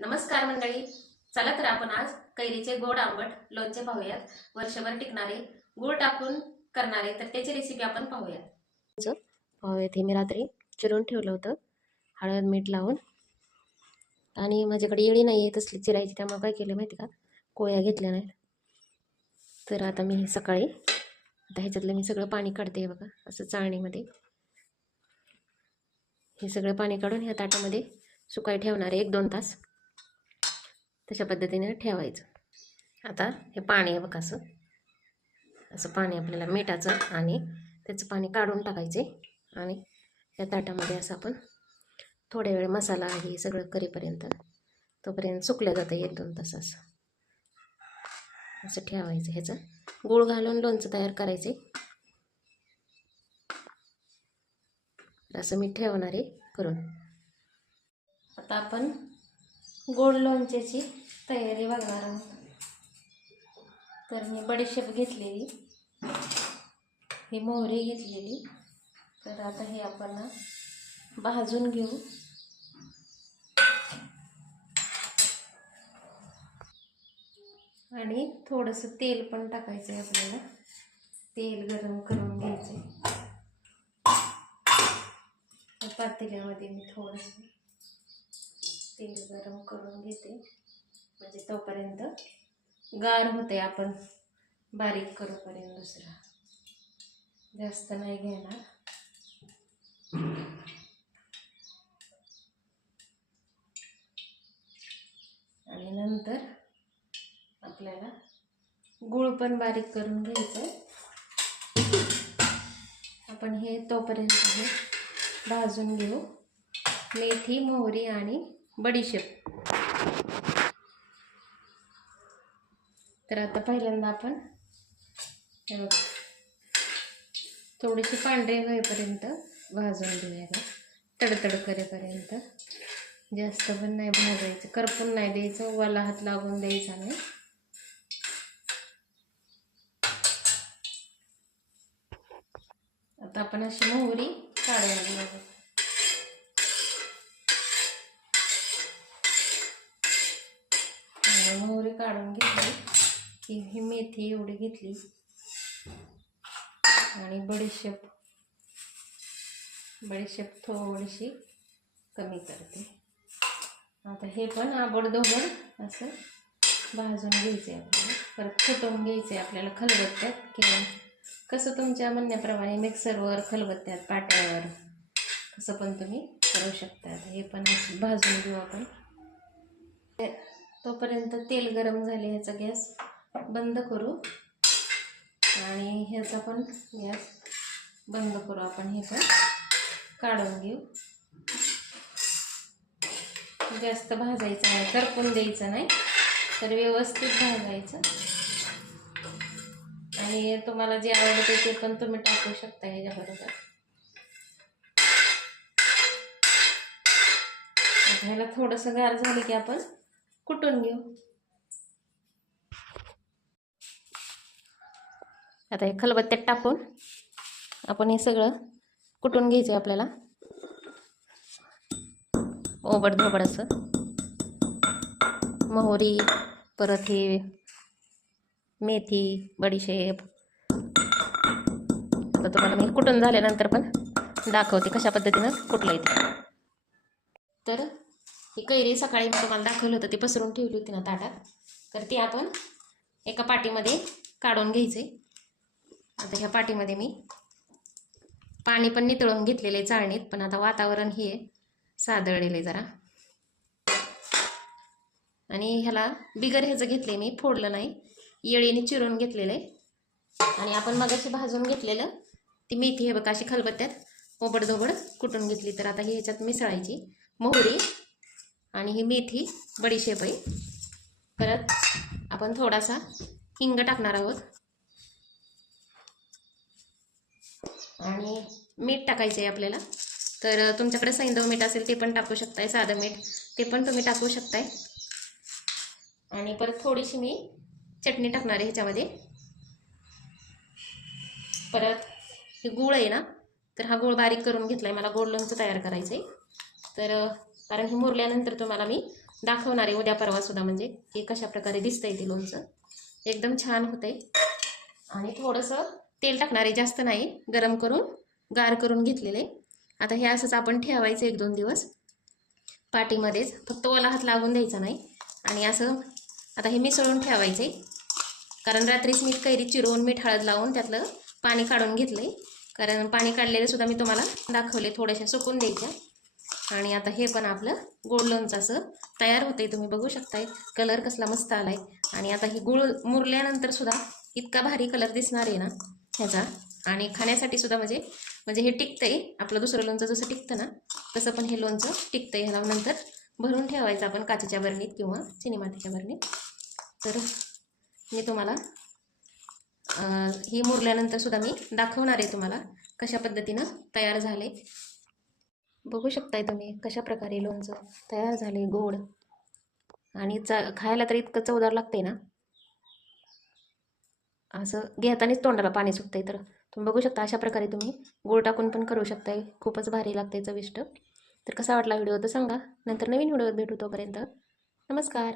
नमस्कार मंडळी. चला तर आपण आज कैरीचे गोड आंबट लोणचे पाहूयात. वर्षभर टिकणारे गूळ टाकून करणारे तर त्याची रेसिपी आपण पाहूयात. पाहूयात. हे मी रात्री चिरून ठेवलं होतं. हळद मीठ लावून. आणि माझ्याकडे येळी नाही आहे तसली चिरायची त्यामुळे काय केलं माहिती का? कोया घेतल्या नाही तर आता मी सकाळी आता ह्याच्यातलं मी सगळं पाणी काढते बघा असं चाळणीमध्ये. हे सगळं पाणी काढून ह्या ताटामध्ये सुकाय ठेवणार आहे एक दोन तास. तशा पद्धतीने ठेवायचं. आता हे पाणी आहे बघा असं. असं पाणी आपल्याला मिठाचं आणि त्याचं पाणी काढून टाकायचे. आणि या ताटामध्ये असं आपण थोड्या वेळ मसाला हे सगळं करीपर्यंत तोपर्यंत सुकलं जातं एक दोन तास असं. असं ठेवायचं ह्याचं. गूळ घालून लोणचं तयार करायचे. असं मी ठेवणार आहे करून. आता आपण गोड लोणच्याची तयारी बघणार आहोत. तर मी बडीशेप घेतलेली. ही मोहरी घेतलेली. तर आता हे आपण भाजून घेऊ. आणि थोडंसं तेल पण टाकायचं आहे आपल्याला. तेल गरम करून घ्यायचं पातेल्यामध्ये मी थोडंसं तेल गरम करून घेते. म्हणजे तोपर्यंत गार होते आपण. बारीक करूपर्यंत दुसरा. जास्त नाही घेणार. आणि नंतर आपल्याला गूळ पण बारीक करून घ्यायचं आपण हे तोपर्यंत हे भाजून घेऊ. मेथी मोहरी आणि बडीशेप. तर आता पहिल्यांदा आपण थोडीशी पांढरे होईपर्यंत भाजून घेऊया तडतड करेपर्यंत. जास्त पण नाही भाजायचं करपून नाही द्यायचं वाला हात लागून द्यायचा नाही. आता आपण अशी मोहरी काढून घेऊ आणि मोहरी काढून घेतली. की ही मेथी एवढी घेतली. आणि बडीशेप. बडीशेप थोडीशी कमी करते. आता हे पण आबडदोबड असं भाजून आहे आपल्याला. परत फुटवून आहे आपल्याला खलबत्त्यात. किंवा कसं तुमच्या म्हणण्याप्रमाणे मिक्सरवर खलबत्त्यात पाट्यावर कसं पण तुम्ही करू शकता हे पण भाजून घेऊ आपण. ते- तोपर्यंत तेल गरम झाले ह्याचा गॅस बंद करू. आणि ह्याचा पण गॅस बंद करू. आपण हे पण काढून घेऊ. जास्त भाजायचं नाही करपून द्यायचं नाही तर व्यवस्थित भाजायचं. आणि तुम्हाला जे आवडते ते पण तुम्ही टाकू शकता ह्याच्याबरोबर ह्याला थोडंसं गार झालं की आपण कुटून घेऊ? आता हे खलबत्त्यात टाकून आपण हे सगळं कुटून घ्यायचं आहे आपल्याला? ओबड धोबड असं. मोहरी परत हे मेथी बडीशेप. आता तुम्हाला मी कुटून झाल्यानंतर पण दाखवते कशा पद्धतीनं कुठलं येते तर ही कैरी सकाळी मी तुम्हाला दाखवलं होतं ती पसरून ठेवली होती ना ताटात. तर ती आपण एका पाटीमध्ये काढून घ्यायचे आता ह्या पाटीमध्ये मी पाणी पण नितळून घेतलेलं आहे चाळणीत पण आता वातावरण हे सादळलेलं आहे जरा. आणि ह्याला बिगर ह्याचं घेतलं मी फोडलं नाही. येळीने चिरून घेतलेलं आहे आणि आपण मगाशी भाजून घेतलेलं ती मेथी हे बघा अशी खलबत्त्यात ओबडधोबड कुटून घेतली. तर आता ही ह्याच्यात मिसळायची. मोहरी आणि ही मेथी बडीशेप आहे. परत आपण थोडासा हिंग टाकणार आहोत. आणि मीठ टाकायचं आहे आपल्याला. तर तुमच्याकडे सैंदव मीठ असेल ते पण टाकू शकताय साधं मीठ. ते पण तुम्ही टाकू शकताय. आणि परत थोडीशी मी चटणी टाकणार आहे ह्याच्यामध्ये. परत हे गूळ आहे ना तर हा गूळ बारीक करून घेतला आहे मला गोड लोणचं तयार करायचं आहे तर कारण हे मुरल्यानंतर तुम्हाला मी दाखवणार आहे उद्या परवा सुद्धा म्हणजे हे कशा प्रकारे दिसतंय ते लोणचं. एकदम छान होतंय. आणि थोडंसं तेल टाकणार आहे जास्त नाही गरम करून गार करून घेतलेले आता हे असंच आपण ठेवायचं एक दोन दिवस. पाटीमध्येच. फक्त ओला हात लागून द्यायचा नाही. आणि असं आता हे मिसळून ठेवायचे कारण रात्रीच मीठ कैरी चिरवून मीठ हळद लावून त्यातलं पाणी काढून घेतलंय. कारण पाणी काढलेलं सुद्धा मी तुम्हाला दाखवले थोड्याशा सुकून द्यायच्या. आणि आता हे पण आपलं गोड लोणचं असं तयार होतंय तुम्ही बघू शकताय. कलर कसला मस्त आलाय. आणि आता ही गुळ मुरल्यानंतर सुद्धा इतका भारी कलर दिसणार आहे ना ह्याचा. आणि खाण्यासाठी सुद्धा म्हणजे म्हणजे हे टिकतंय. आपलं दुसरं लोणचं जसं टिकतं ना तसं पण हे लोणचं टिकतंय. ह्याला नंतर भरून ठेवायचं आपण काचेच्या बरणीत किंवा चिनीमातीच्या बरणीत. तर मी तुम्हाला हे ही मुरल्यानंतर सुद्धा मी दाखवणार आहे तुम्हाला कशा पद्धतीनं तयार झाले बघू शकताय तुम्ही कशा प्रकारे लोणचं तयार झाले गोड. आणि च खायला तर इतकं चवदार लागते ना. असं घेतानाच तोंडाला पाणी सुटतंय तर. तुम्ही बघू शकता अशा प्रकारे तुम्ही गोड टाकून पण करू शकताय. खूपच भारी लागते चविष्ट. तर कसा वाटला व्हिडिओ तर सांगा. नंतर नवीन व्हिडिओ भेटू तोपर्यंत. नमस्कार.